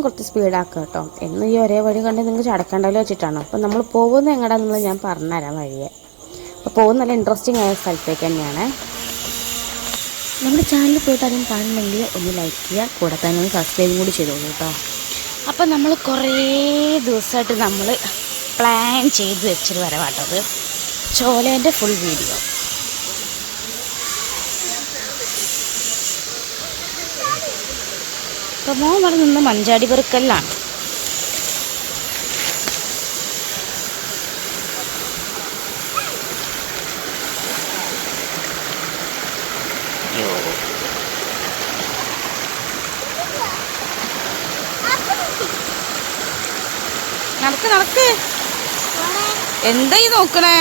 ഒന്ന് കുറച്ച് സ്പീഡാക്കുക കേട്ടോ. എന്നും ഈ ഒരേ വഴി കണ്ട് നിങ്ങൾക്ക് ചടക്കണ്ടല്ലോ വെച്ചിട്ടാണ്. അപ്പോൾ നമ്മൾ പോകുന്നത് എങ്ങടാന്നുള്ളത് ഞാൻ പറഞ്ഞുതരാം വഴിയെ. അപ്പോൾ പോകുന്ന നല്ല ഇൻട്രസ്റ്റിംഗ് ആയ സ്ഥലത്തേക്ക് തന്നെയാണ്. നമ്മുടെ ചാനൽ പോയിട്ട് ആദ്യം കാണുന്നുണ്ടെങ്കിൽ ഒന്ന് ലൈക്ക് ചെയ്യുക. കൂടെ തന്നെ ഒന്ന് സബ്സ്ക്രൈബും കൂടി ചെയ്തോളൂ കേട്ടോ. അപ്പം നമ്മൾ കുറേ ദിവസമായിട്ട് നമ്മൾ പ്ലാൻ ചെയ്ത് വെച്ചൊരു വരവാട്ടത് ചോലേന്റെ ഫുൾ വീഡിയോ അപ്പോൾ മോൻ നിന്ന് മഞ്ചാടി പെറുക്കല്ലാണ്. നടക്ക് നടക്ക്. എന്താ ഈ നോക്കണേ?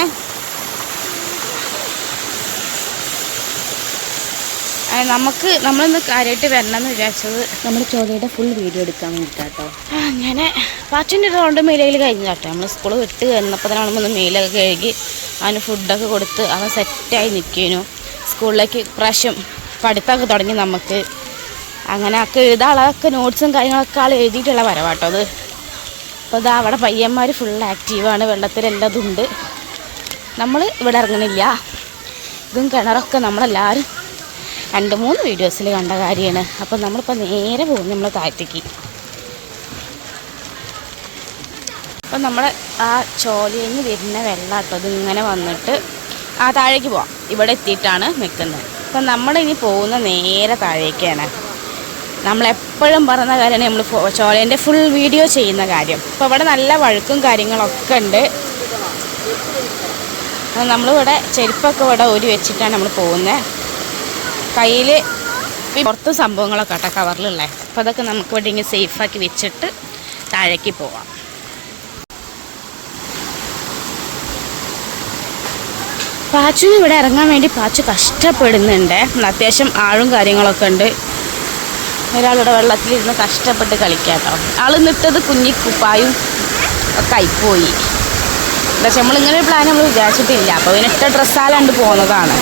നമുക്ക് നമ്മളൊന്ന് കാര്യമായിട്ട് വരണമെന്ന് വിചാരിച്ചത്. നമ്മൾ ചോലയുടെ ഫുൾ വീഡിയോ എടുക്കാൻ വേണ്ടിയിട്ടാട്ടോ അങ്ങനെ പാച്ചിന്റെ റൗണ്ട് മേലയിൽ കഴിഞ്ഞു കേട്ടോ നമ്മൾ സ്കൂൾ വിട്ട് വന്നപ്പോൾ തന്നെ നമ്മളൊന്ന് മേലൊക്കെ കഴുകി അവന് ഫുഡൊക്കെ കൊടുത്ത് അവൻ സെറ്റായി നിൽക്കുന്നു സ്കൂളിലേക്ക് പ്രാവശ്യം പഠിത്തമൊക്കെ തുടങ്ങി നമുക്ക്. അങ്ങനെ ഒക്കെ എഴുതാളൊക്കെ നോട്ട്സും കാര്യങ്ങളൊക്കെ ആൾ എഴുതിയിട്ടുള്ള വരവാട്ടോ അത്. അപ്പോൾ ഇതാ അവിടെ പയ്യന്മാർ ഫുൾ ആക്റ്റീവാണ് വെള്ളത്തിലെല്ലാം ഉണ്ട്. നമ്മൾ ഇവിടെ ഇറങ്ങണില്ല. ഇതും കിണറൊക്കെ നമ്മളെല്ലാവരും രണ്ട് മൂന്ന് വീഡിയോസിൽ കണ്ട കാര്യമാണ്. അപ്പോൾ നമ്മളിപ്പോൾ നേരെ പോകും. നമ്മൾ താഴത്തേക്ക്. അപ്പം നമ്മൾ ആ ചോലയിൽ നിന്ന് വരുന്ന വെള്ളം കേട്ടോ ഇതിങ്ങനെ വന്നിട്ട് ആ താഴേക്ക് പോവാം. ഇവിടെ എത്തിയിട്ടാണ് നിൽക്കുന്നത് അപ്പം നമ്മളിനി പോകുന്ന നേരെ താഴേക്കാണ്. നമ്മളെപ്പോഴും പറഞ്ഞ കാര്യമാണ് നമ്മൾ ചോലേന്റെ ഫുൾ വീഡിയോ ചെയ്യുന്ന കാര്യം. അപ്പോൾ ഇവിടെ നല്ല വഴുക്കും കാര്യങ്ങളൊക്കെ ഉണ്ട്. നമ്മളിവിടെ ചെരുപ്പൊക്കെ ഇവിടെ ഊരി വെച്ചിട്ടാണ് നമ്മൾ പോകുന്നത്. കയ്യിൽ പുറത്ത് സംഭവങ്ങളൊക്കെ കേട്ടോ കവറിലുള്ളേ. അപ്പോൾ അതൊക്കെ നമുക്ക് വേണ്ടി ഇങ്ങനെ സേഫാക്കി വെച്ചിട്ട് താഴേക്ക് പോവാം. പാച്ചുവിന് ഇവിടെ ഇറങ്ങാൻ വേണ്ടി പാച്ചു കഷ്ടപ്പെടുന്നുണ്ട്. അത്യാവശ്യം ആഴും കാര്യങ്ങളൊക്കെ ഉണ്ട്. ഒരാളിവിടെ വെള്ളത്തിലിരുന്ന് കഷ്ടപ്പെട്ട് കളിക്കാട്ടോ ആൾ നിട്ടത് കുഞ്ഞി കുപ്പായും ഒക്കെ ആയിപ്പോയി. പക്ഷെ നമ്മളിങ്ങനെ ഒരു പ്ലാൻ നമ്മൾ വിചാരിച്ചിട്ടില്ല. അപ്പോൾ പിന്നെ ഡ്രസ്സാലാണ്ട് പോകുന്നതാണ്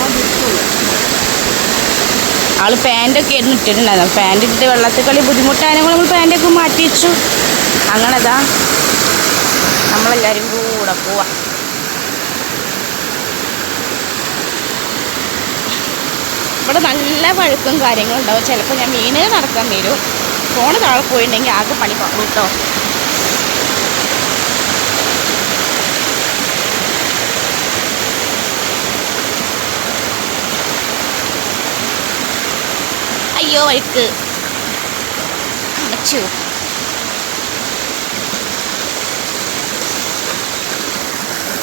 ആൾ പാന്റൊക്കെ ആയിരുന്നു ഇട്ടിട്ടുണ്ടായിരുന്നു. പാന്റ് ഇട്ടിട്ട് വെള്ളത്തിൽ കളി ബുദ്ധിമുട്ടായാലും നമ്മൾ പാന്റൊക്കെ മാറ്റി വെച്ചു. അങ്ങനെതാ നമ്മളെല്ലാവരും കൂടെ പോവാം. ഇവിടെ നല്ല വഴുക്കും കാര്യങ്ങളും ഉണ്ടാവും. ചിലപ്പോൾ ഞാൻ മീനേ നടക്കാൻ വരും. ഫോണ് താഴെ പോയിട്ടുണ്ടെങ്കിൽ ആകെ പണി പറഞ്ഞു കേട്ടോ. അയ്യോ വഴുക്ക്. അടച്ചു.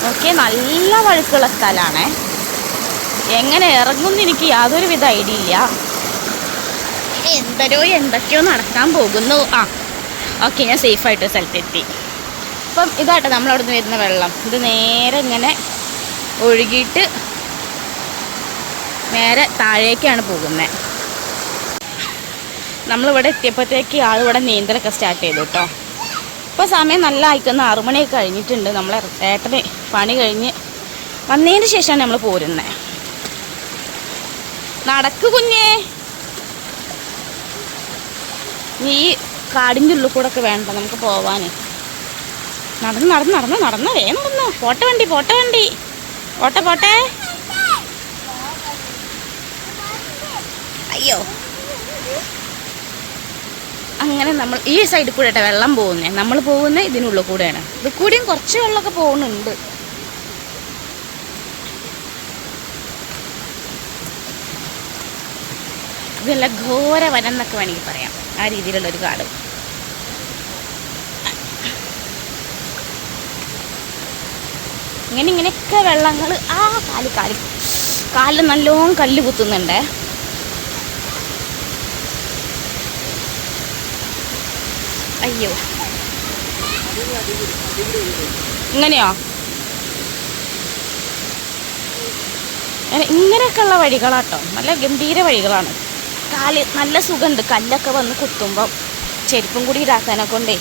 ഓക്കെ നല്ല വഴുക്കുള്ള സ്ഥലമാണ് എങ്ങനെ ഇറങ്ങുമെന്ന് എനിക്ക് യാതൊരു വിധ ഐഡിയ ഇല്ല. എന്തരോ എന്തൊക്കെയോ നടക്കാൻ പോകുന്നു. ആ ഓക്കെ ഞാൻ സേഫായിട്ട് സ്ഥലത്തെത്തി അപ്പം ഇതാട്ടെ നമ്മളവിടുന്ന് വരുന്ന വെള്ളം. ഇത് നേരെ ഇങ്ങനെ ഒഴുകിയിട്ട് നേരെ താഴേക്കാണ് പോകുന്നത് നമ്മളിവിടെ എത്തിയപ്പോഴത്തേക്ക് ആൾ ഇവിടെ നീന്തലൊക്കെ സ്റ്റാർട്ട് ചെയ്തു കേട്ടോ. ഇപ്പോൾ സമയം നല്ല ആയിക്കുന്ന ആറുമണിയൊക്കെ കഴിഞ്ഞിട്ടുണ്ട്. നമ്മളെ ഏട്ടന് പണി കഴിഞ്ഞ് വന്നതിന് ശേഷമാണ് നമ്മൾ പോരുന്നത് നടക്ക് കുഞ്ഞേ. ഈ കാടിന്റെ ഉള്ളിൽ കൂടെ ഒക്കെ വേണ്ട നമുക്ക് പോവാന്. നടന്ന് നടന്ന് നടന്ന് നടന്ന്. വേ നടന്നു. പോട്ട വണ്ടി പോട്ടെ വണ്ടി. പോട്ടെ പോട്ടെ. അയ്യോ. അങ്ങനെ നമ്മൾ ഈ സൈഡിൽ കൂടെ ആട്ടെ വെള്ളം പോകുന്നേ. നമ്മൾ പോകുന്നത് ഇതിനുള്ളിൽ കൂടെയാണ്. ഇത് കൂടിയും കുറച്ച് വെള്ളമൊക്കെ പോകുന്നുണ്ട്. ഇതെല്ലാം ഘോര വനം എന്നൊക്കെ വേണമെങ്കിൽ പറയാം. ആ രീതിയിലുള്ള ഒരു കാട്. ഇങ്ങനെ ഇങ്ങനെയൊക്കെ വെള്ളങ്ങൾ ആ കാൽ കാൽ കാലിൽ നല്ലോണം കല്ല് കുത്തുന്നുണ്ടേ. അയ്യോ. ഇങ്ങനെയോ? ഇങ്ങനെയൊക്കെ ഉള്ള വഴികളാട്ടോ. നല്ല ഗംഭീര വഴികളാണ്. കാൽ നല്ല സുഖമുണ്ട്. കല്ലൊക്കെ വന്ന് കുത്തുമ്പം ചെരുപ്പും കൂടി ഇതാക്കാനെ കൊണ്ടേ.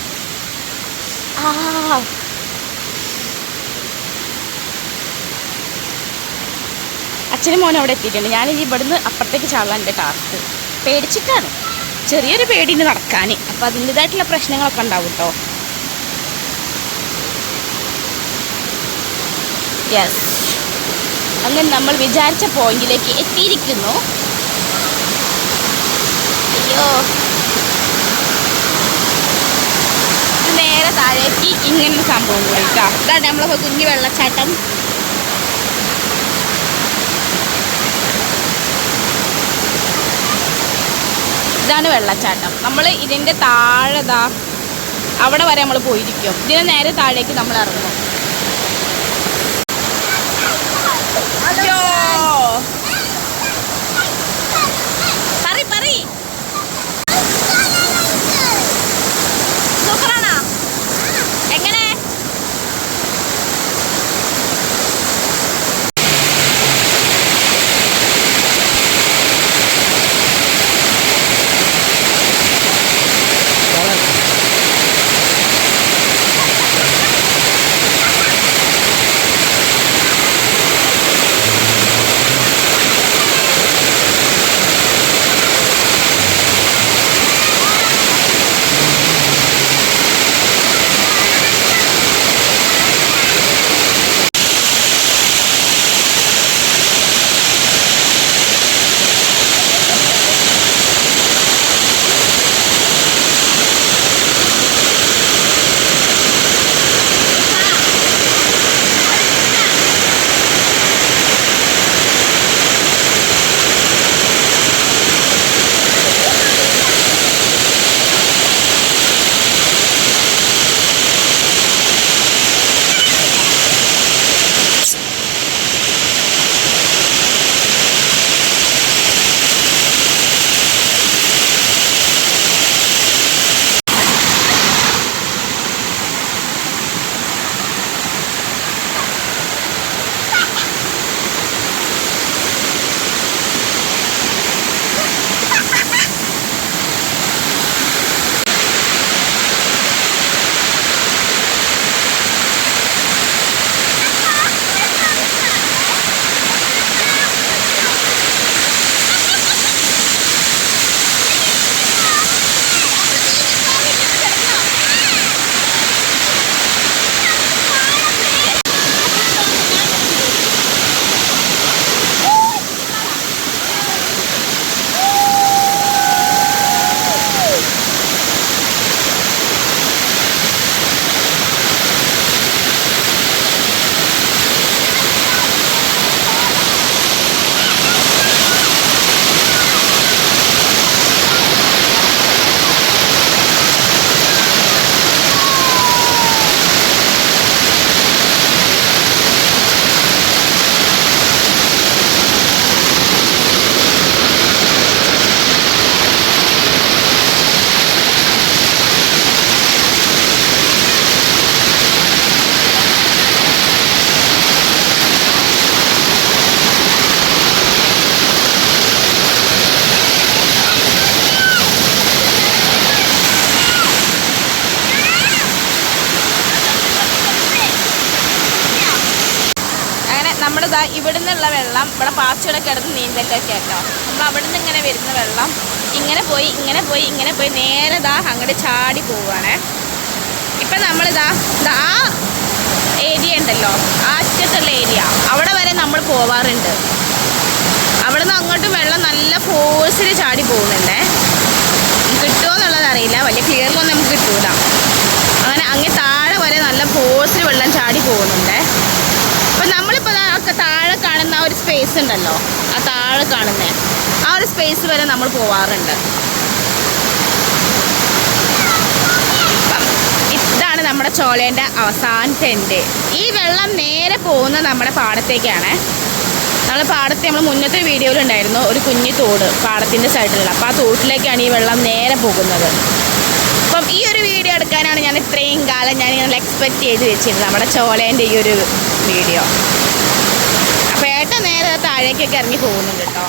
ആ. അച്ഛനും മോനും അവിടെ എത്തിയിട്ടുണ്ട്. ഞാൻ ഇവിടുന്ന് അപ്പുറത്തേക്ക് ചാടാൻ എന്റെ ടാസ്ക്. പേടിച്ചിട്ടാണ്. ചെറിയൊരു പേടിന് നടക്കാൻ അപ്പം അതിന്റെതായിട്ടുള്ള പ്രശ്നങ്ങളൊക്കെ ഉണ്ടാവും കേട്ടോ യെസ് അങ്ങനെ നമ്മൾ വിചാരിച്ച പോയിന്റിലേക്ക് എത്തിയിരിക്കുന്നു. അയ്യോ. നേരെ താഴേക്ക് ഇങ്ങനെ സംഭവം കൂടി കേട്ടോ ഇതാണ് നമ്മളെ കുഞ്ഞു വെള്ളച്ചാട്ടം. ഇതാണ് വെള്ളച്ചാട്ടം. നമ്മൾ ഇതിന്റെ താഴെ അവിടെ വരെ നമ്മൾ പോയിരിക്കും. ഇതിന് നേരെ താഴേക്ക് നമ്മൾ ഇറങ്ങും. നിന്നുള്ള വെള്ളം ഇവിടെ പാച്ചയുടെ കിടന്ന് നീന്തലൊക്കെ കേട്ടോ. നമ്മൾ അവിടെ നിന്ന് ഇങ്ങനെ വരുന്ന വെള്ളം ഇങ്ങനെ പോയി ഇങ്ങനെ പോയി ഇങ്ങനെ പോയി നേരെ ഇതാ അങ്ങോട്ട് ചാടി പോവുകയാണ് ഇപ്പം നമ്മളിതാ ഇതാ ഏരിയ ഉണ്ടല്ലോ ആ അറ്റത്തുള്ള ഏരിയ അവിടെ വരെ നമ്മൾ പോവാറുണ്ട്. അവിടെ നിന്ന് അങ്ങോട്ടും വെള്ളം നല്ല ഫോഴ്സിൽ ചാടി പോകുന്നുണ്ടേ. കിട്ടുമോ എന്നുള്ളത് അറിയില്ല. വലിയ ക്ലിയറിലൊന്നും നമുക്ക് കിട്ടൂല. അങ്ങനെ അങ്ങ് താഴെ വരെ നല്ല ഫോഴ്സിൽ വെള്ളം ചാടി പോകുന്നുണ്ടേ. അപ്പം നമ്മളിപ്പോൾ താഴെ കാണുന്ന ആ ഒരു സ്പേസ് ഉണ്ടല്ലോ. ആ താഴെ കാണുന്ന. ആ ഒരു സ്പേസ് വരെ നമ്മൾ പോവാറുണ്ട്. ഇതാണ് നമ്മുടെ ചോളേന്റെ അവസാനത്തെ എന്റെ ഈ വെള്ളം നേരെ പോകുന്ന നമ്മുടെ പാടത്തേക്കാണ്. നമ്മൾ പാടത്തെ നമ്മൾ മുന്നത്തെ വീഡിയോയിലുണ്ടായിരുന്നു ഒരു കുഞ്ഞു തോട് പാടത്തിന്റെ സൈഡിലുള്ള അപ്പോൾ ആ തോട്ടിലേക്കാണ് ഈ വെള്ളം നേരെ പോകുന്നത്. അപ്പം ഈ ഒരു വീഡിയോ എടുക്കാനാണ് ഞാൻ ഇത്രയും കാലം ഞാൻ എക്സ്പെക്ട് ചെയ്ത് വെച്ചിരുന്നത്. നമ്മുടെ ചോളേന്റെ ഈ ഒരു വീഡിയോ. ചേട്ടൻ നേരെ താഴേക്കൊക്കെ ഇറങ്ങി പോകുന്നുണ്ട് കേട്ടോ.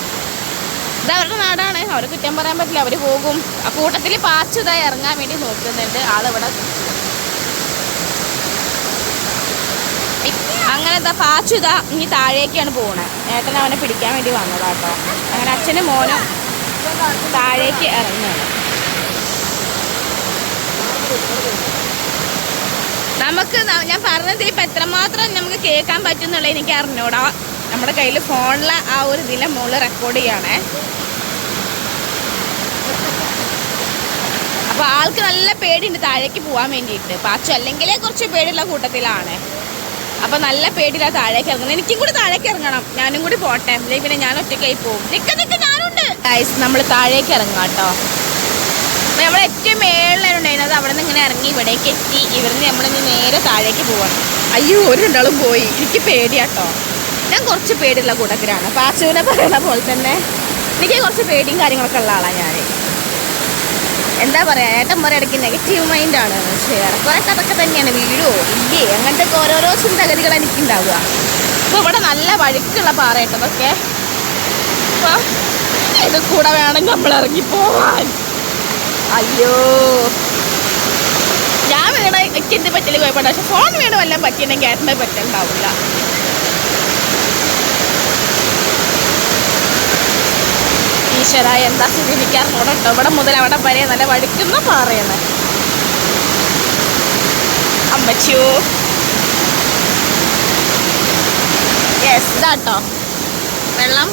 ഇത് അവരുടെ നാടാണ്. അവർ കുറ്റം പറയാൻ പറ്റില്ല. അവർ പോകും. ആ കൂട്ടത്തിൽ പാച്ചുതായി ഇറങ്ങാൻ വേണ്ടി നോക്കുന്നുണ്ട്. ആളിവിടെ അങ്ങനെ എന്താ പാച്ചുത ഇനി താഴേക്കാണ് പോകുന്നത് ഏട്ടൻ അവനെ പിടിക്കാൻ വേണ്ടി വന്നതാ കേട്ടോ. അങ്ങനെ അച്ഛനും മോനും താഴേക്ക് ഇറങ്ങുകയാണ്. നമുക്ക് ഞാൻ പറഞ്ഞത് ഇപ്പം എത്രമാത്രം നമുക്ക് കേൾക്കാൻ പറ്റുന്നുള്ള എനിക്ക് അറിഞ്ഞൂടാ. നമ്മുടെ കയ്യിൽ ഫോണിലെ ആ ഒരു ഇതിലെ മുകളിൽ റെക്കോർഡ് ചെയ്യണേ. അപ്പോൾ ആൾക്ക് നല്ല പേടിയുണ്ട് താഴേക്ക് പോകാൻ വേണ്ടിയിട്ട്. പാച്ചു അല്ലെങ്കിൽ കുറച്ച് പേടിയുള്ള കൂട്ടത്തിലാണ്. അപ്പൊ നല്ല പേടിയില്ല താഴേക്ക് ഇറങ്ങണം എനിക്കും കൂടി താഴേക്ക് ഇറങ്ങണം. ഞാനും കൂടി പോട്ടെ. അല്ലെങ്കിൽ പിന്നെ ഞാൻ ഒറ്റയ്ക്കായി പോകും ഞാനുണ്ട്. നമ്മൾ താഴേക്ക് ഇറങ്ങാം കേട്ടോ. അപ്പൊ നമ്മൾ ഏറ്റവും മേളിലാണ് ഉണ്ടായിരുന്നത്. അവിടെ നിന്ന് ഇങ്ങനെ ഇറങ്ങി ഇവിടേക്ക് എത്തി. ഇവിടുന്ന് നമ്മളിന്ന് നേരെ താഴേക്ക് പോവാണ്. അയ്യോ ഒരു രണ്ടാളും പോയി. എനിക്ക് പേടിയാട്ടോ ഞാൻ കുറച്ച് പേടിയുള്ള കൂട്ടത്തിലാണ്. പാച്ചുവിനെ പറയുന്ന പോലെ തന്നെ എനിക്ക് കുറച്ച് പേടിയും കാര്യങ്ങളൊക്കെ ഉള്ള ആളാണ് ഞാൻ എന്താ പറയാ ഏട്ടൻ പറയാം ഇടയ്ക്ക് നെഗറ്റീവ് മൈൻഡ് ആണ്. പക്ഷേ ഇടക്കുറൊക്കെ അതൊക്കെ തന്നെയാണ്. വീഴോ ഇല്ലേ? അങ്ങനത്തെ ഓരോരോ ചിന്തഗതികൾ എനിക്ക് ഉണ്ടാവുക അപ്പോൾ ഇവിടെ നല്ല വഴുക്കുള്ള പാറ കേട്ടതൊക്കെ അപ്പോൾ ഇത് കൂടെ വേണം നമ്മൾ ഇറങ്ങി പോവാൻ. അയ്യോ. ഞാൻ വീണ എനിക്ക് എന്ത് പറ്റില്ല കുഴപ്പമില്ല. പക്ഷെ ഫോൺ വീണ് വല്ലതും പറ്റിയിട്ടുണ്ടെങ്കിൽ ഏട്ടന്റെ പറ്റുണ്ടാവില്ല ഈശ്വര എന്താ സ്ഥിതി കേട്ടോ? ഇവിടെ മുതൽ അവിടെ വരെ നല്ല വഴുക്കുന്ന പാറയാണ്. അമ്മച്ചോ യെസ് ഇതാട്ടോ വെള്ളം.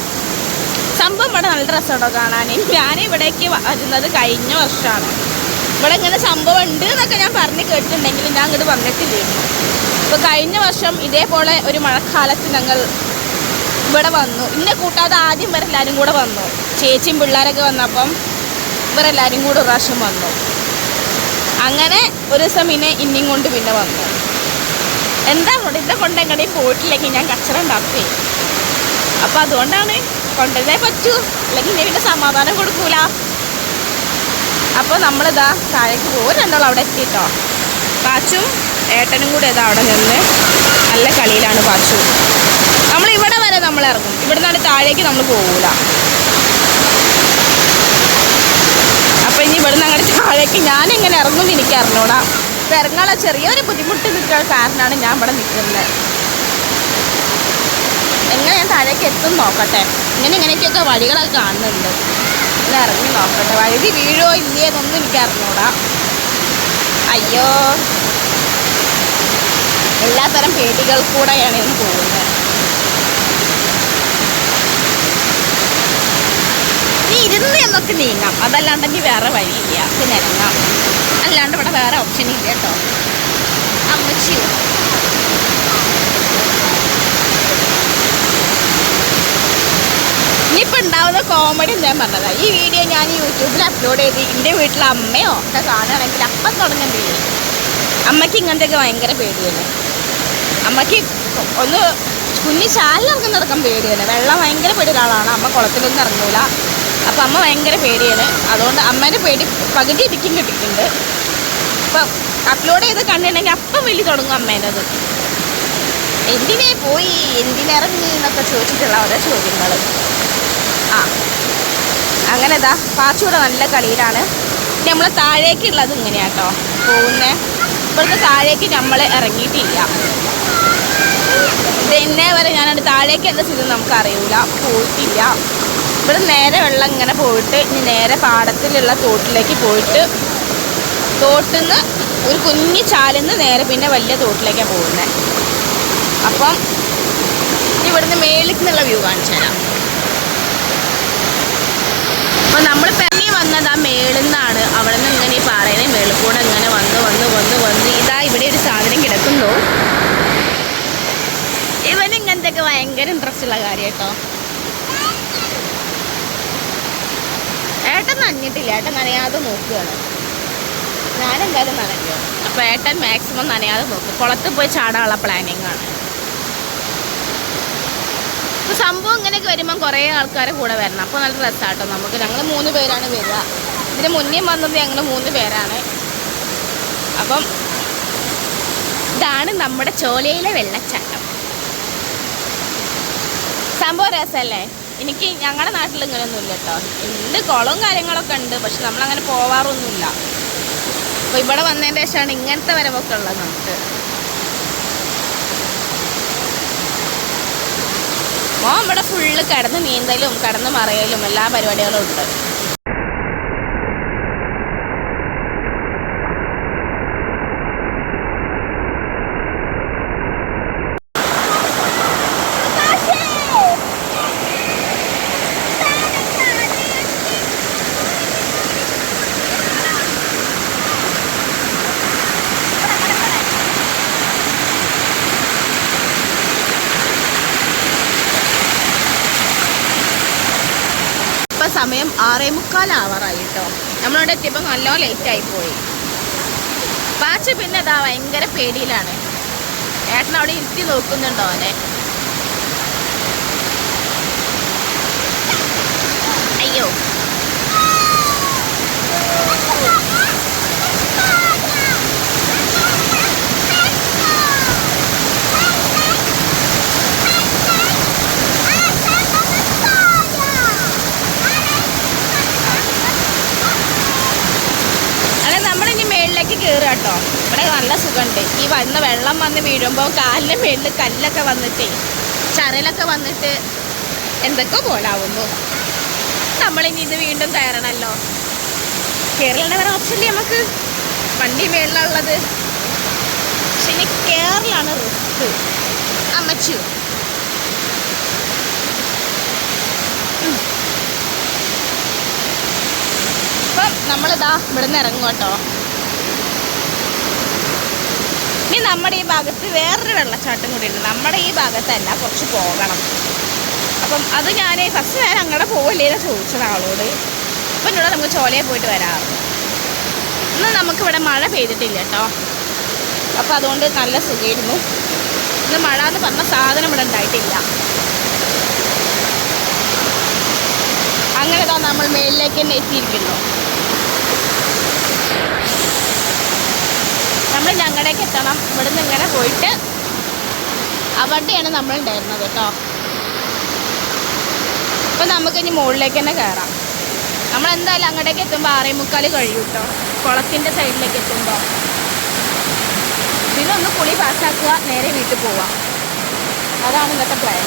സംഭവം ഇവിടെ നല്ല രസമുണ്ടോ കാണാൻ. ഞാൻ ഇവിടേക്ക് വരുന്നത് കഴിഞ്ഞ വർഷമാണ്. ഇവിടെ ഇങ്ങനെ സംഭവം ഉണ്ട് എന്നൊക്കെ ഞാൻ പറഞ്ഞ് കേട്ടിട്ടുണ്ടെങ്കിലും ഞാൻ ഇങ്ങോട്ട് വന്നിട്ടില്ലായിരുന്നു അപ്പോൾ കഴിഞ്ഞ വർഷം ഇതേപോലെ ഒരു മഴക്കാലത്ത് ഞങ്ങൾ ഇവിടെ വന്നു. ഇന്നെ കൂട്ടാതെ ആദ്യം ഇവരെല്ലാവരും കൂടെ വന്നു. ചേച്ചിയും പിള്ളേരൊക്കെ വന്നപ്പം ഇവരെല്ലാവരും കൂടെ ഒരു പ്രാവശ്യം വന്നു. അങ്ങനെ ഒരു ദിവസം പിന്നെ ഇന്നിയും കൊണ്ട് പിന്നെ വന്നു. എന്താ കൊണ്ട് ഇന്നെ കൊണ്ട് എങ്ങടെയും പോയിട്ടില്ലെങ്കിൽ ഞാൻ കച്ചറ ഉണ്ടാക്കുകയും അപ്പം അതുകൊണ്ടാണ് കൊണ്ടുവന്നേ പറ്റൂ. അല്ലെങ്കിൽ ഇന്നെ പിന്നെ സമാധാനം കൊടുക്കൂല. അപ്പോൾ നമ്മളിതാ താഴേക്ക് പോകും രണ്ടാളും അവിടെ എത്തിയിട്ടോ പാച്ചും ഏട്ടനും കൂടെ ഇതാ അവിടെ നിന്ന് നല്ല കളിയിലാണ് പാച്ചു. വരെ നമ്മൾ ഇറങ്ങും. ഇവിടെ നിന്നാണ് താഴേക്ക് നമ്മൾ പോകൂല അപ്പൊ ഇനി ഇവിടെ നിന്ന് അങ്ങോട്ട് താഴേക്ക് ഞാൻ എങ്ങനെ ഇറങ്ങും എന്ന് എനിക്ക് അറിഞ്ഞൂടാ. ഇപ്പൊ ഇറങ്ങാനുള്ള ചെറിയൊരു ബുദ്ധിമുട്ട് നിൽക്കാൻ കാരണമാണ് ഞാൻ ഇവിടെ നിൽക്കുന്നത്. എങ്ങനെ ഞാൻ താഴേക്ക് എത്തും നോക്കട്ടെ. ഇങ്ങനെ ഇങ്ങനെയൊക്കെയൊക്കെ വഴികളൊക്കെ കാണുന്നുണ്ട്. ഇങ്ങനെ ഇറങ്ങി നോക്കട്ടെ. വഴുതി വീഴോ ഇല്ലയോ എന്നൊന്നും എനിക്ക് അറിഞ്ഞൂടാ. അയ്യോ. എല്ലാത്തരം പേടികൾ കൂടെയാണ് ഇന്ന് പോകുന്നത്. ഇരുന്ന് നമുക്ക് നീങ്ങാം. അതല്ലാണ്ടെങ്കിൽ വേറെ വഴിയില്ല. പിന്നെ ഇറങ്ങാം. അല്ലാണ്ട് ഇവിടെ വേറെ ഓപ്ഷൻ ഇല്ല കേട്ടോ. അമ്മച്ചി. ഇനിയിപ്പോൾ ഉണ്ടാവുന്ന കോമഡി ഞാൻ പറഞ്ഞതാ? ഈ വീഡിയോ ഞാൻ യൂട്യൂബിൽ അപ്ലോഡ് ചെയ്ത് എന്റെ വീട്ടിലെ അമ്മയോ ഒക്കെ കാണുകയാണെങ്കിൽ അപ്പം തുടങ്ങേണ്ടി വീഡിയോ അമ്മയ്ക്ക് ഇങ്ങനത്തെയൊക്കെ ഭയങ്കര പേടിയാണ് അമ്മയ്ക്ക് ഒന്ന് കുഞ്ഞി ചാലിലിറങ്ങി നടക്കാൻ പേടിയാണ് വെള്ളം ഭയങ്കര പേടി ഒരാളാണ് അമ്മ കുളത്തിലൊന്നും ഇറങ്ങൂല. അപ്പം അമ്മ ഭയങ്കര പേടിയാണ്. അതുകൊണ്ട് അമ്മേന്റെ പേടി പകുതി ഇടിക്കും കിട്ടിയിട്ടുണ്ട് അപ്പം അപ്ലോഡ് ചെയ്ത് കണ്ടിട്ടുണ്ടെങ്കിൽ അപ്പം വലിയ തുടങ്ങും അമ്മേനത് എന്തിനേ പോയി എന്തിനിറങ്ങി എന്നൊക്കെ ചോദിച്ചിട്ടുള്ള ഓരോ ചോദ്യങ്ങൾ ആ അങ്ങനെ ഇതാ പാച്ചൂടെ നല്ല കളിയിലാണ്. പിന്നെ നമ്മൾ താഴേക്കുള്ളത് ഇങ്ങനെയാട്ടോ പോകുന്നത് ഇപ്പോഴത്തെ താഴേക്ക് നമ്മൾ ഇറങ്ങിയിട്ടില്ല. ഇതന്നെ വരെ ഞാനത് താഴേക്ക് എന്താ ചെയ്തെന്ന് നമുക്ക് അറിയില്ല പോയിട്ടില്ല. ഇവിടെ നേരെ വെള്ളം ഇങ്ങനെ പോയിട്ട് ഇനി നേരെ പാടത്തിലുള്ള തോട്ടിലേക്ക് പോയിട്ട് തോട്ടിൽ നിന്ന് ഒരു കുഞ്ഞു ചാലിന്ന് നേരെ പിന്നെ വലിയ തോട്ടിലേക്കാണ് പോകുന്നത് അപ്പം ഇവിടുന്ന് മേളിൽ നിന്നുള്ള വ്യൂ കാണിച്ചു തരാം. അപ്പോൾ നമ്മൾ പെണ്ണി വന്നത് ആ മേളിൽ നിന്നാണ്. അവിടെ നിന്ന് ഇങ്ങനെ ഈ പാറയിലെ മേളിൽ കൂടെ ഇങ്ങനെ വന്ന് വന്ന് വന്ന് വന്ന് ഇതാ ഇവിടെ ഒരു സാധനം കിടക്കുന്നു. ഇവനിങ്ങനത്തെയൊക്കെ ഭയങ്കര ഇൻട്രസ്റ്റ് ഉള്ള കാര്യം കേട്ടോ ഏട്ടൻ നനഞ്ഞിട്ടില്ല. ഏട്ടൻ നനയാതെ നോക്കുകയാണ്. ഞാനെന്തായാലും നനഞ്ഞു അപ്പോൾ ഏട്ടൻ മാക്സിമം നനയാതെ നോക്കും. കുളത്ത് പോയി ചാടാനുള്ള പ്ലാനിങ് ആണ്. ഇപ്പൊ സംഭവം ഇങ്ങനെയൊക്കെ വരുമ്പോൾ കുറേ ആൾക്കാരെ കൂടെ വരണം. അപ്പോൾ നല്ല രസമാട്ടോ നമുക്ക്. ഞങ്ങൾ മൂന്ന് പേരാണ് വരിക. ഇതിന് മുന്നേ വന്നത് ഞങ്ങൾ മൂന്ന് പേരാണ്. അപ്പം ഇതാണ് നമ്മുടെ ചോലയിലെ വെള്ളച്ചാട്ടം. സംഭവം രസമല്ലേ എനിക്ക് ഞങ്ങളുടെ നാട്ടിൽ ഇങ്ങനെയൊന്നും ഇല്ല കേട്ടോ ഉണ്ട് കുളവും കാര്യങ്ങളൊക്കെ ഉണ്ട് പക്ഷെ നമ്മളങ്ങനെ പോവാറൊന്നുമില്ല. അപ്പോൾ ഇവിടെ വന്നതിന്റെ ശേഷമാണ് ഇങ്ങനത്തെ വരവൊക്കെ ഉള്ളത് നമുക്ക്. മോൻ ഇവിടെ ഫുള്ള് കിടന്ന് നീന്തലും കിടന്ന് മറയലും എല്ലാ പരിപാടികളും ഉണ്ട്. ആറേ ആവറായി കേട്ടോ നമ്മളവിടെ എത്തിയപ്പോൾ നല്ലോ ലേറ്റായി പോയി. പാച്ച പിന്നെ ഇതാ ഭയങ്കര പേടിയിലാണ്. ഏട്ടൻ അവിടെ ഇരുത്തി നോക്കുന്നുണ്ടോ അവനെ? അയ്യോ അല്ല നമ്മളിനി മേളിലേക്ക് കയറുക കേട്ടോ ഇവിടെ നല്ല സുഖമുണ്ട്. ഈ വന്ന് വെള്ളം വന്ന് വീഴുമ്പോൾ കാലിന്റെ മേളിൽ കല്ലൊക്കെ വന്നിട്ട് ചരലൊക്കെ വന്നിട്ട് എന്തൊക്കെ പോലാവുന്നു. നമ്മളിനി ഇത് വീണ്ടും കയറണമല്ലോ കേരളയുടെ വേറെ ഓപ്ഷനില്ല നമുക്ക്? വണ്ടി മേളിലുള്ളത്. പക്ഷെ ഇനി കേരളാണ് റിസ്ക്. അമ്മച്ചു. ഇപ്പം നമ്മളിതാ ഇവിടുന്ന് ഇറങ്ങും കേട്ടോ ഇനി നമ്മുടെ ഈ ഭാഗത്ത് വേറൊരു വെള്ളച്ചാട്ടം കൂടി ഉണ്ട് നമ്മുടെ ഈ ഭാഗത്തല്ല കുറച്ച് പോകണം. അപ്പം അത് ഞാൻ ഫസ്റ്റ് ഞാൻ അങ്ങോട്ട് പോവില്ലേന്ന് ചോദിച്ചത് ആളോട്. അപ്പം എന്നോട് നമുക്ക് ചോലയെ പോയിട്ട് വരാം. ഇന്ന് നമുക്കിവിടെ മഴ പെയ്തിട്ടില്ല കേട്ടോ. അപ്പം അതുകൊണ്ട് നല്ല സുഖമായിരുന്നു ഇന്ന് മഴ എന്ന് പറഞ്ഞ സാധനം ഇവിടെ ഉണ്ടായിട്ടില്ല. അങ്ങനെ നമ്മൾ മേലിലേക്ക് തന്നെ എത്തിയിരിക്കുന്നു. നമ്മൾ ഞങ്ങളുടെയൊക്കെ എത്തണം. ഇവിടുന്ന് ഇങ്ങനെ പോയിട്ട് അവിടെയാണ് നമ്മൾ ഉണ്ടായിരുന്നത് കേട്ടോ അപ്പം നമുക്ക് ഇനി മുകളിലേക്ക് തന്നെ കയറാം നമ്മൾ എന്തായാലും അങ്ങോട്ടേക്ക് എത്തുമ്പോൾ ആറേ മുക്കാൽ കഴിയും കേട്ടോ കുളത്തിന്റെ സൈഡിലേക്ക് എത്തുമ്പോൾ പിന്നെ ഒന്ന് കുളി പാസ്സാക്കുക നേരെ വീട്ടിൽ പോവാം. അതാണ് ഇന്നത്തെ പ്ലാൻ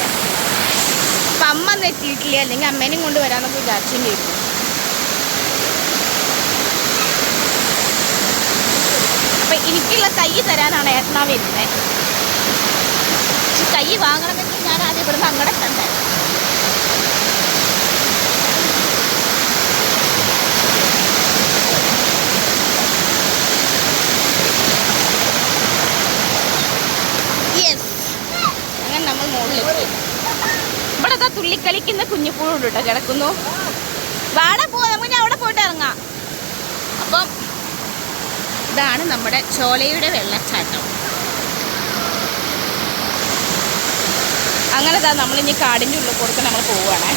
അപ്പം അമ്മ ഒന്നും എത്തിയിട്ടില്ല? അല്ലെങ്കിൽ അമ്മേനെയും കൊണ്ട് വരാമെന്നൊക്കെ വിചാരിച്ചും ചെയ്തു. എനിക്കുള്ള കൈ തരാനാണ് ഏട്ടനാ വരുന്നത് കൈ വാങ്ങണമെങ്കിൽ ഞാൻ ആദ്യം ഇവിടുന്ന് അങ്ങടെ കണ്ടേ യെസ് അങ്ങനെ നമ്മൾ മുകളിലെത്തി. ഇവിടെ ദാ തുള്ളിക്കളിക്കുന്ന കുഞ്ഞിപ്പൂഴുണ്ട് കേട്ടോ കിടക്കുന്നു. വാടാ പോവാ നമുക്ക് അവിടെ പോയിട്ട് ഇറങ്ങാം. അപ്പം ഇതാണ് നമ്മുടെ ചോലയുടെ വെള്ളച്ചാട്ടം. അങ്ങനെ താ നമ്മളിനി കാടിന്റെ ഉള്ളിൽ കൊടുത്ത് നമ്മൾ പോവുകയാണേ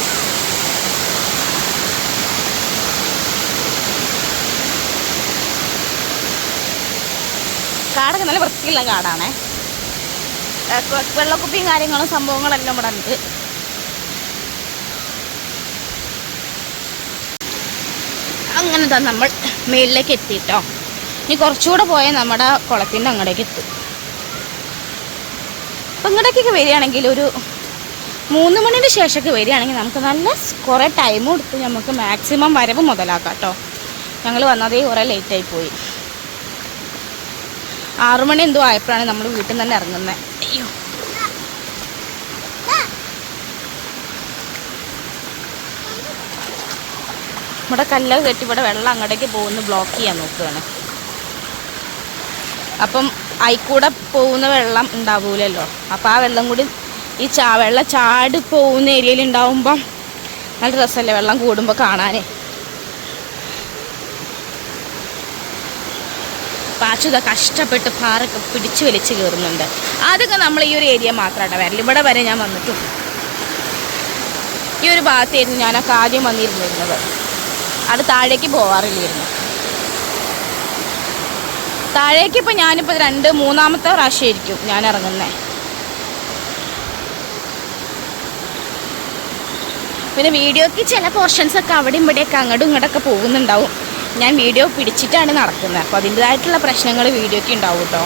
കാടൊക്കെ നല്ല വൃത്തിയുള്ള കാടാണേ. വെള്ളക്കുപ്പിയും കാര്യങ്ങളും സംഭവങ്ങളെല്ലാം ഇവിടെ ഉണ്ട്. അങ്ങനെ നമ്മൾ മേളിലേക്ക് എത്തിട്ടോ ഇനി കുറച്ചുകൂടെ പോയാൽ നമ്മുടെ കുളത്തിന്റെ അങ്ങടേക്ക് എത്തും. അപ്പം ഇങ്ങടേക്കൊക്കെ വരികയാണെങ്കിൽ ഒരു മൂന്ന് മണിന്റെ ശേഷമൊക്കെ വരികയാണെങ്കിൽ നമുക്ക് നല്ല കുറേ ടൈം കൊടുത്ത് നമുക്ക് മാക്സിമം വരവ് മുതലാക്കാം കേട്ടോ. ഞങ്ങൾ വന്നതേ കുറേ ലേറ്റായി പോയി. ആറുമണി എന്തോ ആയപ്പോഴാണ് നമ്മൾ വീട്ടിൽ നിന്ന് തന്നെ ഇറങ്ങുന്നത്. അയ്യോ. ഇവിടെ കല്ലൊക്കെ കെട്ടി ഇവിടെ വെള്ളം അങ്ങോട്ടേക്ക് പോകുന്നു ബ്ലോക്ക് ചെയ്യാൻ നോക്കുകയാണ്. അപ്പം അയിക്കൂടെ പോകുന്ന വെള്ളം ഉണ്ടാവൂലല്ലോ. അപ്പം ആ വെള്ളം കൂടി ഈ ചാ വെള്ളം ചാടി പോകുന്ന ഏരിയയിൽ ഉണ്ടാവുമ്പം നല്ല രസമല്ലേ വെള്ളം കൂടുമ്പോൾ കാണാനേ. പാച്ചുത കഷ്ടപ്പെട്ട് പാറൊക്കെ പിടിച്ചു വലിച്ചു കയറുന്നുണ്ട്. അതൊക്കെ നമ്മൾ ഈ ഒരു ഏരിയ മാത്രമാണ് വരൽ. ഇവിടെ വരെ ഞാൻ വന്നിട്ടു. ഈ ഒരു ഭാഗത്തായിരുന്നു ആ ആദ്യം വന്നിരുന്നിരുന്നത് അത് താഴേക്ക് പോവാറില്ലായിരുന്നു. താഴേക്ക് ഇപ്പം ഞാനിപ്പോൾ രണ്ട് മൂന്നാമത്തെ പ്രാവശ്യമായിരിക്കും ഞാൻ ഇറങ്ങുന്നത് പിന്നെ വീഡിയോക്ക് ചില പോർഷൻസൊക്കെ അവിടെയും ഇവിടെയൊക്കെ അങ്ങോട്ടും ഇങ്ങോട്ടൊക്കെ പോകുന്നുണ്ടാവും. ഞാൻ വീഡിയോ പിടിച്ചിട്ടാണ് നടക്കുന്നത്. അപ്പോൾ അതിന്റെതായിട്ടുള്ള പ്രശ്നങ്ങൾ വീഡിയോയ്ക്ക് ഉണ്ടാവും കേട്ടോ.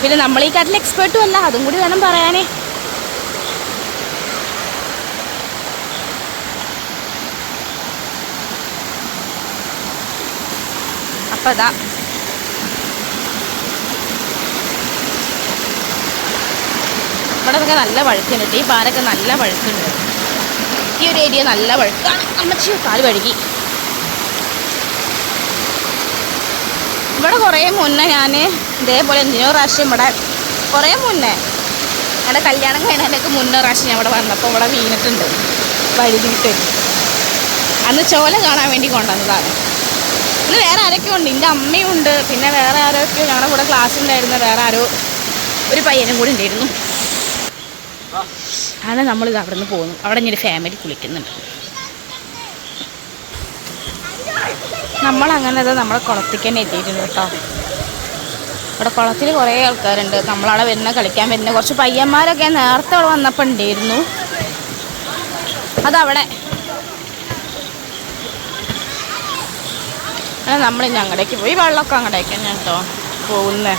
പിന്നെ നമ്മൾ ഈ കാര്യത്തിൽ എക്സ്പേർട്ടും അല്ല അതും കൂടി വേണം പറയാനേ. അപ്പം അതാ ഇവിടെ നല്ല വഴുക്കുന്നുണ്ട്. ഈ പാലൊക്കെ നല്ല വഴുക്കുണ്ട് ഈ ഒരു ഏരിയ നല്ല വഴുക്കാണ് അമ്മച്ചി കാൽ വഴുകി ഇവിടെ കുറേ മുന്നേ ഞാൻ ഇതേപോലെ എന്തിനോ പ്രാവശ്യം ഇവിടെ കുറേ മുന്നേ ഞങ്ങളുടെ കല്യാണം കഴിഞ്ഞതിനൊക്കെ മുന്നേ പ്രാവശ്യം ഞാൻ ഇവിടെ വന്നപ്പോൾ ഇവിടെ വീണിട്ടുണ്ട്. വഴുതിയിട്ട്. അന്ന് ചോല കാണാൻ വേണ്ടി കൊണ്ടുവന്നതാണ്. ഇന്ന് വേറെ ആരൊക്കെയോ ഉണ്ട്? എന്റെ അമ്മയും ഉണ്ട്. പിന്നെ വേറെ ആരൊക്കെയോ ഞങ്ങളുടെ കൂടെ ക്ലാസ് ഉണ്ടായിരുന്ന വേറെ ആരോ? ഒരു പയ്യനും കൂടി ഉണ്ടായിരുന്നു അങ്ങനെ നമ്മളിത് അവിടെ നിന്ന് പോകുന്നു അവിടെ ഞാൻ ഫാമിലി കുളിക്കുന്നുണ്ട്. നമ്മളങ്ങനെ അത് നമ്മളെ കുളത്തേക്ക് തന്നെ എത്തിയിട്ടുണ്ട് കേട്ടോ ഇവിടെ കുളത്തിൽ കുറേ ആൾക്കാരുണ്ട്. നമ്മളവിടെ വരുന്ന കളിക്കാൻ വരുന്ന കുറച്ച് പയ്യന്മാരൊക്കെ നേരത്തെ അവിടെ വന്നപ്പോൾ ഉണ്ടായിരുന്നു അതവിടെ. അങ്ങനെ നമ്മൾ ഇനി അങ്ങടേക്ക് പോയി വെള്ളമൊക്കെ അങ്ങടേക്ക് ഞാൻ പോകുന്നേ.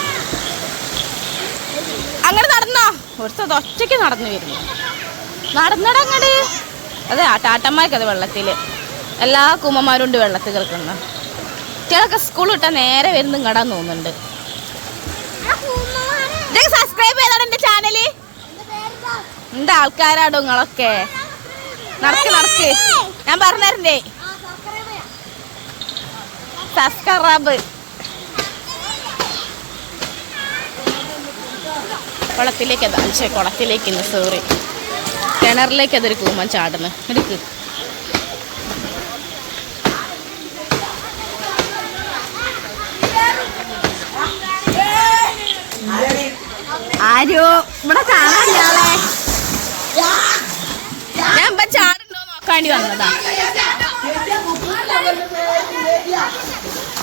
അങ്ങനെ നടന്നോ? ഒരുത്തത് ഒറ്റയ്ക്ക് നടന്നു വരുന്നു. നടന്നട അങ്ങട്. അതെ ആ ടാട്ടന്മാർക്ക് അത് വെള്ളത്തിൽ എല്ലാ കുമ്മമാരും ഉണ്ട് വെള്ളത്തിൽ കിടക്കുന്നത് കുട്ടികളൊക്കെ സ്കൂൾ വിട്ടാൽ നേരെ വരുന്ന ഇങ്ങടാൻ തോന്നുന്നുണ്ട്. സബ്സ്ക്രൈബ് ചെയ്താണ് എന്റെ ചാനൽ എന്താ ആൾക്കാരാടോ നിങ്ങളൊക്കെ നടക്ക് നടക്ക്. ഞാൻ പറഞ്ഞേ സബ്സ്ക്രൈബ് കുളത്തിലേക്ക് അതാ പക്ഷേ കുളത്തിലേക്ക് ഇന്ന് സോറി കിണറിലേക്ക് അതൊരു കൂമൻ ചാടുന്നു. എടുക്ക്. ആരോ? ഇവിടെ കാണാനില്ലാളെ ഞാൻ ഇപ്പൊ ചാടുണ്ടോ നോക്കാണ്ടി വന്നതാ.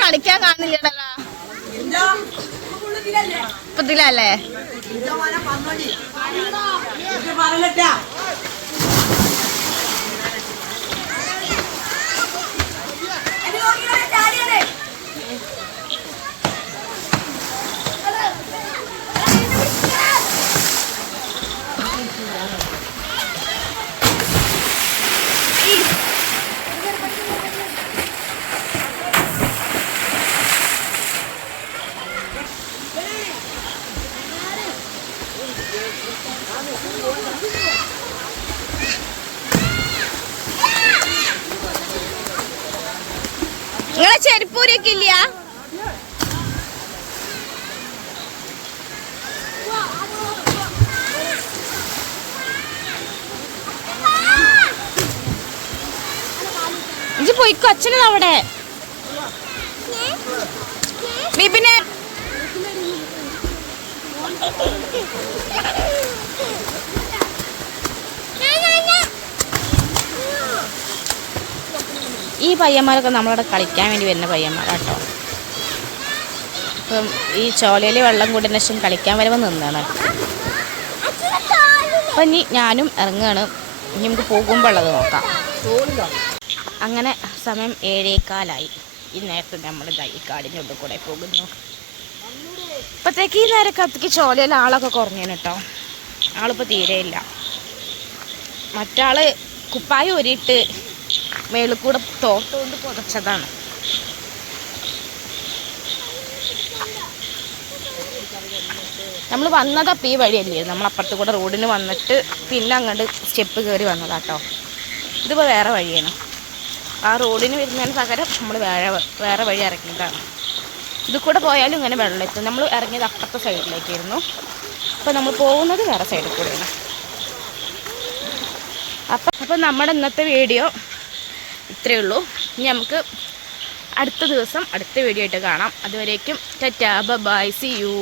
കളിക്കാൻ കാണുന്നില്ലടല്ലോ ഇപ്പൊ ഇതിലല്ലേ നിങ്ങളെ ചെരുപ്പൂരൊക്കെ ഇല്ല? ഇത് പോയിക്കോ അച്ഛനും അവിടെ? ബിബിനെ ഈ പയ്യന്മാരൊക്കെ നമ്മളവിടെ കളിക്കാൻ വേണ്ടി വരുന്ന പയ്യന്മാരാട്ടോ. ഇപ്പം ഈ ചോലയിൽ വെള്ളം കൂടി ശേഷം കളിക്കാൻ വരുമ്പോൾ നിന്നാണ്. അപ്പം ഇനി ഞാനും ഇറങ്ങുകയാണ് ഇനി നമുക്ക് പോകുമ്പോൾ ഉള്ളത് നോക്കാം. അങ്ങനെ സമയം ഏഴേക്കാലായി ഈ നേരത്തെ നമ്മൾ ഈ കാടിന്റെ ഉള്ളിൽ കൂടെ പോകുന്നു. ഇപ്പോഴത്തേക്ക് ഈ നേരം കത്തിക്ക് ചോലയിൽ ആളൊക്കെ കുറഞ്ഞു കേട്ടോ ആളിപ്പോൾ തീരെയില്ല. മറ്റാൾ കുപ്പായ ഊരിയിട്ട് മേളിൽ കൂടെ തോട്ടം കൊണ്ട് പുതച്ചതാണ്. നമ്മൾ വന്നതപ്പോൾ ഈ വഴിയല്ലേ? നമ്മൾ അപ്പുറത്ത് കൂടെ റോഡിന് വന്നിട്ട് പിന്നെ അങ്ങോട്ട് സ്റ്റെപ്പ് കയറി വന്നതാട്ടോ. ഇതിപ്പോൾ വേറെ വഴിയാണ്. ആ റോഡിന് വരുന്നതിന് പകരം നമ്മൾ വേറെ വേറെ വഴി ഇറങ്ങിയതാണ്. ഇത് കൂടെ പോയാലും ഇങ്ങനെ വെള്ളം എത്തും. നമ്മൾ ഇറങ്ങിയത് അപ്പുറത്തെ സൈഡിലേക്കായിരുന്നു. അപ്പോൾ നമ്മൾ പോകുന്നത് വേറെ സൈഡിൽ കൂടെയാണ്. അപ്പം അപ്പം നമ്മുടെ ഇന്നത്തെ വീഡിയോ ഇത്രയേ ഉള്ളൂ. ഇനി നമുക്ക് അടുത്ത ദിവസം അടുത്ത വീഡിയോ ആയിട്ട് കാണാം. അതുവരേക്കും ടാറ്റാ ബൈ സി യു